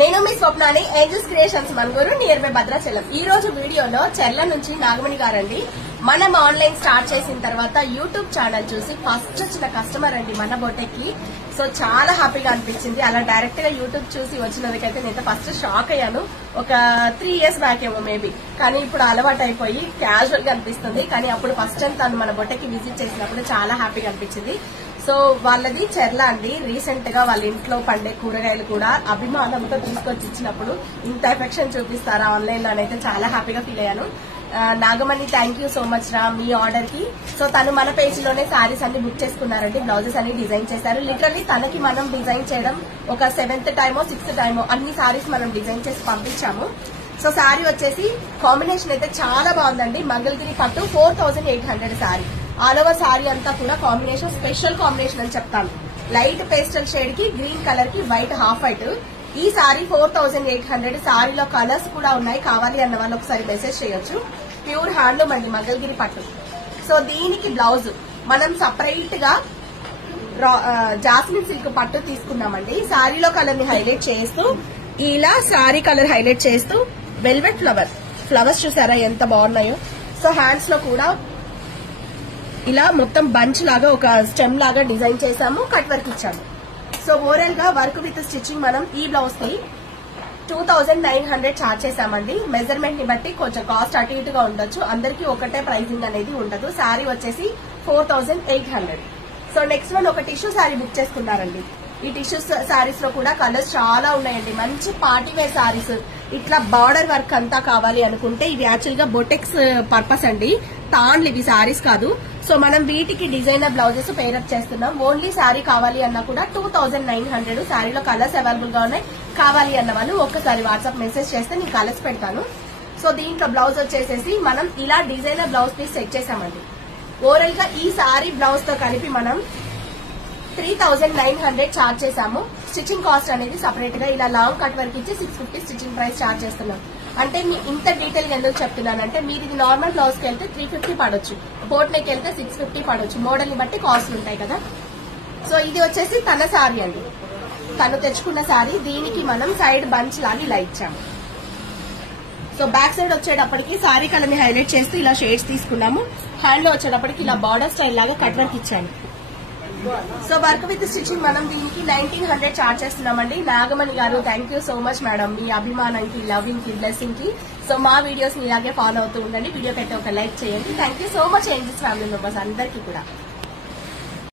నేను మీ స్వప్నాని Angels Creations Manuguru near by Bhadrachalam. ఈ రోజు వీడియోలో చెర్ల నుంచి నాగమణి గారండి. మనం ఆన్లైన్ స్టార్ట్ చేసిన తర్వాత యూట్యూబ్ ఛానల్ చూసి ఫస్ట్ వచ్చిన కస్టమర్ అండి మన బొటెక్కి. సో చాలా హ్యాపీగా అనిపించింది. అలా డైరెక్ట్ గా యూట్యూబ్ చూసి వచ్చినందుకైతే నేను ఫస్ట్ షాక్ అయ్యాను. ఒక 3 years బ్యాక్ ఏమో మేబీ, కానీ ఇప్పుడు అలవాటు అయిపోయి క్యాజువల్ గా అనిపిస్తుంది. కానీ అప్పుడు ఫస్ట్ టైం తను మన బొటెక్కి విజిట్ చేసినప్పుడు చాలా హ్యాపీగా అనిపించింది. సో వాళ్ళది చెర్ల అండి. రీసెంట్ గా వాళ్ళ ఇంట్లో పండే కూరగాయలు కూడా అభిమానంతో తీసుకొచ్చి ఇచ్చినప్పుడు ఇంత ఎఫెక్షన్ చూపిస్తారా ఆన్లైన్ లో అయితే చాలా హ్యాపీగా ఫీల్ అయ్యాను. Nagamani thank you so much రా మీ ఆర్డర్ కి. సో తను మన పేజ్ లోనే శారీస్ అన్ని బుక్ చేసుకున్నారండి. బ్లౌజెస్ అన్ని డిజైన్ చేశారు. లిటరల్లీ తనకి మనం డిజైన్ చేయడం ఒక 7th టైమో 6th టైమో అన్ని శారీస్ మనం డిజైన్ చేసి పంపించాము. సో శారీ వచ్చేసి కాంబినేషన్ అయితే చాలా బాగుందండి. మంగళగిరి పట్టు 4800 శారీ. ఆల్ ఓవర్ శారీ అంతా కూడా కాంబినేషన్ స్పెషల్ కాంబినేషన్ అని చెప్తాను. లైట్ పేస్టల్ షేడ్ కి గ్రీన్ కలర్ కి వైట్ హాఫ్ వైట్. ఈ శారీ 4800. శారీలో కలర్స్ కూడా ఉన్నాయి. కావాలి అన్న వాళ్ళు ఒకసారి మెసేజ్ చేయొచ్చు. ప్యూర్ హ్యాండ్లూమ్ అండి మంగళగిరి పట్టు. సో దీనికి బ్లౌజ్ మనం సపరేట్ గా జాస్మిన్ సిల్క్ పట్టు తీసుకున్నామండి. శారీలో కలర్ ని హైలైట్ చేస్తూ ఇలా శారీ కలర్ హైలైట్ చేస్తూ వెల్వెట్ ఫ్లవర్స్ చూసారా ఎంత బాగున్నాయో. సో హ్యాండ్స్ లో కూడా ఇలా మొత్తం బంచ్ లాగా ఒక స్టెమ్ లాగా డిజైన్ చేసాము. కట్ వర్క్ ఇచ్చాము. సో ఓవరాల్ గా వర్క్ విత్ స్టిచ్చింగ్ మనం ఈ బ్లౌజ్ కి 2900 ఛార్జ్ చేసామండి. మెజర్మెంట్ ని బట్టి కొంచెం కాస్ట్ అటు ఇటుగా ఉండొచ్చు. అందరికీ ఒకటే ప్రైసింగ్ అనేది ఉండదు. శారీ వచ్చేసి 4800. సో నెక్స్ట్ వన్ ఒక టిష్యూ శారీ బుక్ చేసుకున్నారండి. ఈ టిష్యూ శారీస్ లో కూడా కలర్స్ చాలా ఉన్నాయండి. మంచి పార్టీ వేర్ శారీస్. ఇట్లా బార్డర్ వర్క్ అంతా కావాలి అనుకుంటే ఇవి యాక్చువల్ గా బొటెక్స్ పర్పస్ అండి. తాన్లు ఇవి శారీస్ కాదు. సో మనం వీటికి డిజైనర్ బ్లౌజెస్ పేరప్ చేస్తున్నాం. ఓన్లీ శారీ కావాలి అన్నా కూడా 2900. శారీలో కలర్స్ అవైలబుల్ గా ఉన్నాయి. కావాలి అన్న వాళ్ళు ఒక్కసారి వాట్సాప్ మెసేజ్ చేస్తే నేను కలర్స్ పెడతాను. సో దీంట్లో బ్లౌజ్ వచ్చేసేసి మనం ఇలా డిజైనర్ బ్లౌజ్ పీస్ సెట్ చేసామండి. ఓవరాల్ గా ఈ శారీ బ్లౌజ్ తో కలిపి మనం 3900 ఛార్జ్ చేసాము. స్టిచ్చింగ్ కాస్ట్ అనేది సపరేట్ గా ఇలా లాంగ్ కట్ వర్క్ ఇచ్చి 650 స్టిచ్చింగ్ ప్రైస్ ఛార్జ్ చేస్తున్నాం. అంటే మీ ఇంత డీటెయిల్ ఎందుకు చెప్తున్నానంటే మీరు ఇది నార్మల్ బ్లౌజ్ కి వెళ్తే 350 పడొచ్చు, బోట్ నెక్ వెళ్తే 650 పడొచ్చు. మోడల్ ని బట్టి కాస్ట్ ఉంటాయి కదా. సో ఇది వచ్చేసి తన శారీ అండి. తను తెచ్చుకున్న శారీ. దీనికి మనం సైడ్ బంచ్ లాగా ఇలా ఇచ్చాము. సో బ్యాక్ సైడ్ వచ్చేటప్పటికి శారీ కలర్ ని హైలైట్ చేస్తూ ఇలా షేడ్స్ తీసుకున్నాము. హ్యాండ్ లో వచ్చేటప్పటికి ఇలా బార్డర్ స్టైల్ లాగా కట్ వర్క్ ఇచ్చాము. సో వర్క్ విత్ స్టిచ్చింగ్ మనం దీనికి 1900 ఛార్జ్ చేస్తున్నామండి. నాగమణి గారు thank you so much madam మీ అభిమానానికి, లవింగ్ కి, బ్లెస్సింగ్ కి. సో మా వీడియోస్ ని ఇలాగే ఫాలో అవుతూ ఉండండి. వీడియోకి అయితే ఒక లైక్ చేయండి. Thank you so much angels family members అందరికీ కూడా.